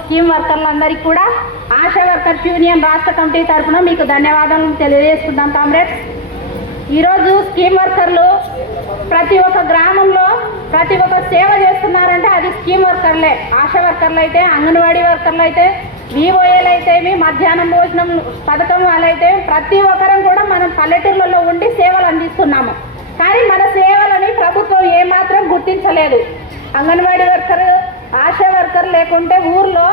Scheme వర్కర్లందరికీ కూడా ASHA workers union రాష్ట్ర committee తరఫున మీకు ధన్యవాదాలు తెలియజేసుకుంటాం కామ్రేడ్స్. ఈరోజు స్కీమ్ వర్కర్లు ప్రతి ఒక్క గ్రామంలో ప్రతి ఒక్క సేవ చేస్తున్నారంటే అది స్కీమ్ వర్కర్లే. ఆశా వర్కర్లు అయితే, అంగన్వాడీ వర్కర్లు అయితే, విఓఏలు అయితే, మధ్యాహ్నం భోజనం పథకం వాళ్ళైతే ప్రతి ఒక్కరం కూడా మనం పల్లెటూర్లలో ఉండి సేవలు అందిస్తున్నాము. కానీ మన సేవలని ప్రభుత్వం ఏమాత్రం గుర్తించలేదు. అంగన్వాడీ వర్కర్, ఆశా వర్కర్ లేకుంటే ఊర్లో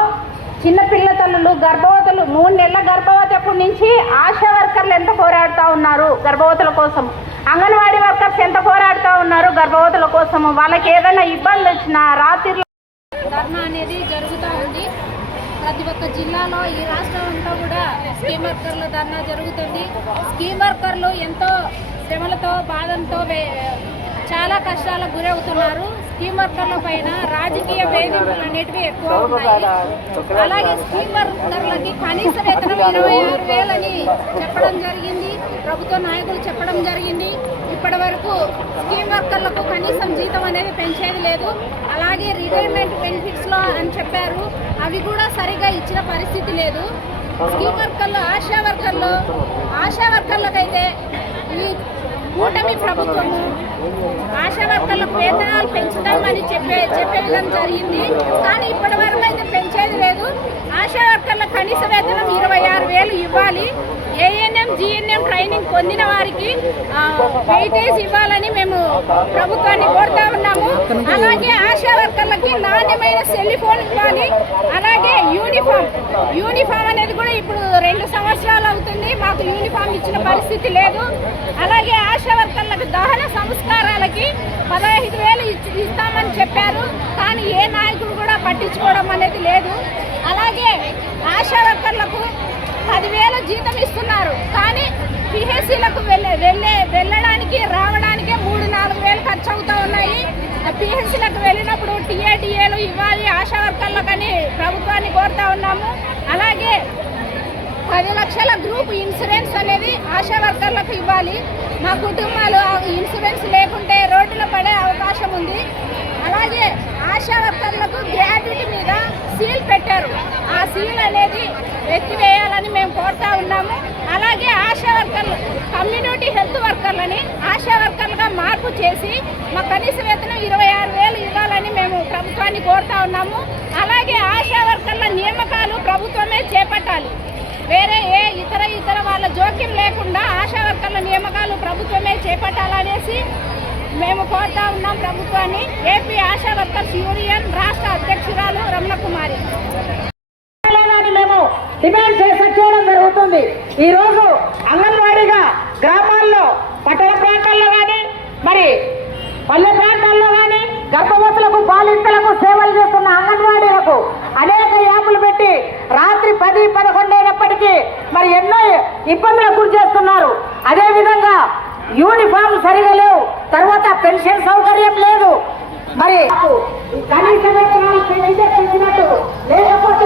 చిన్నపిల్ల తల్లులు గర్భవతులు 3 నెలల గర్భవతి అప్పటి నుంచి ఆశా వర్కర్లు ఎంత పోరాడుతూ ఉన్నారు గర్భవతుల కోసం, అంగన్వాడీ వర్కర్స్ ఎంత పోరాడుతూ ఉన్నారు గర్భవతుల కోసము. వాళ్ళకి ఏదైనా ఇబ్బంది వచ్చినా రాత్రి ధర్నా అనేది జరుగుతూ ఉంది. ప్రతి ఒక్క జిల్లాలో ఈ రాష్ట్రం అంతా కూడా స్కీమ్ వర్కర్ల ధర్నా జరుగుతుంది. స్కీమ్ వర్కర్లు ఎంతో శ్రమలతో బాధంతో చాలా కష్టాలకు గురవుతున్నారు. స్కీమ్ వర్కర్ల పైన రాజకీయ వేధింపులు అనేటివి ఎక్కువ ఉన్నాయి. అలాగే స్కీమ్ వర్కర్లకి కనీస వేతనం 26,000 అని చెప్పడం జరిగింది, ప్రభుత్వ నాయకులు చెప్పడం జరిగింది. ఇప్పటి వరకు స్కీమ్ వర్కర్లకు కనీసం జీతం అనేది పెంచేది లేదు. అలాగే రిటైర్మెంట్ బెనిఫిట్స్లో అని చెప్పారు, అవి కూడా సరిగా ఇచ్చిన పరిస్థితి లేదు. స్కీమ్ వర్కర్లు, ఆశా వర్కర్లకైతే ఈ కూటమి ప్రభుత్వము ఆశా వర్కర్లకు వేతనాలు పెంచుతామని చెప్పే విధంగా జరిగింది. కానీ ఇప్పటి వరకు అయితే పెంచేది లేదు. ఆశా వర్కర్ల కనీస వేతనం 26,000 ఇవ్వాలి. ఏఎన్ఎం, జిఎన్ఎం ట్రైనింగ్ పొందిన వారికి వెయిటేజ్ ఇవ్వాలని మేము ప్రభుత్వాన్ని కోరుతా ఉన్నాము. అలాగే ఆశా వర్కర్లకి నాణ్యమైన సెల్ఫోన్ ఇవ్వాలి. అలాగే యూనిఫామ్ అనేది కూడా ఇప్పుడు 2 సంవత్సరాలు అవుతుంది, మాకు యూనిఫామ్ ఇచ్చిన పరిస్థితి లేదు. అలాగే ఆశా వర్కర్లకు దహన సంస్కారాలకి 15,000 ఇస్తామని చెప్పారు, కానీ ఏ నాయకుడు కూడా పట్టించుకోవడం అనేది లేదు. అలాగే ఆశా వర్కర్లకు 10,000 జీతం ఇస్తున్నారు, కానీ పిహెచ్సిలకు వెళ్ళడానికి రావడానికే 3-4 వేలు ఖర్చు అవుతూ ఉన్నాయి. పిహెచ్సిలకు వెళ్ళినప్పుడు టీఏలు ఇవ్వాలి ఆశా వర్కర్లకని ప్రభుత్వాన్ని కోరుతా ఉన్నాము. అలాగే 10 లక్షల గ్రూప్ ఇన్సూరెన్స్ అనేది ఆశా వర్కర్లకు ఇవ్వాలి. మా కుటుంబాలు ఇన్సూరెన్స్ లేకుంటే రోడ్డులో పడే అవకాశం ఉంది. అలాగే ఆశా వర్కర్లకు గ్రాడ్యుటీ మీద సీల్ పెట్టారు, ఆ సీల్ అనేది ఎత్తివేయాలని మేము కోరుతా ఉన్నాము. అలాగే ఆశా వర్కర్లు, కమ్యూనిటీ హెల్త్ వర్కర్లని ఆశా వర్కర్లుగా మార్పు చేసి మా కనీస వేతనం 26,000 ఇవ్వాలని మేము ప్రభుత్వాన్ని కోరుతా ఉన్నాము. అలాగే ఆశా వర్కర్ల నియామకాలు ప్రభుత్వమే చేపట్టాలి, వేరే ఏ ఇతర వాళ్ళ జోక్యం లేకుండా ఆశా వర్కర్ల నియామకాలు ప్రభుత్వమే చేపట్టాలనేసి మేము కోరుతా ఉన్నాం ప్రభుత్వాన్ని. ఏపీ ఆశా వర్కర్స్ యూనియన్ రాష్ట్ర అధ్యక్షురాలు రమణకుమారి. మేము డిమాండ్ చేయడం జరుగుతుంది. ఈరోజు అంగన్వాడీగా గ్రామాల్లో, పట్టణ ప్రాంతాల్లో కానీ మరి పల్లె ప్రాంతాల్లో కానీ గర్భవతులకు, బాలింతలకు సేవలు చేస్తున్న అంగన్వాడీలకు అనేక యాపులు పెట్టి రాత్రి 10-11 అయినప్పటికీ మరి ఎన్నో ఇబ్బందులకు గురి చేస్తున్నారు. అదేవిధంగా యూనిఫామ్ సరిగా లేవు, తర్వాత పెన్షన్ సౌకర్యం లేదు, మరి కనీస వేతనాలు పెంచినట్టు లేకపోతే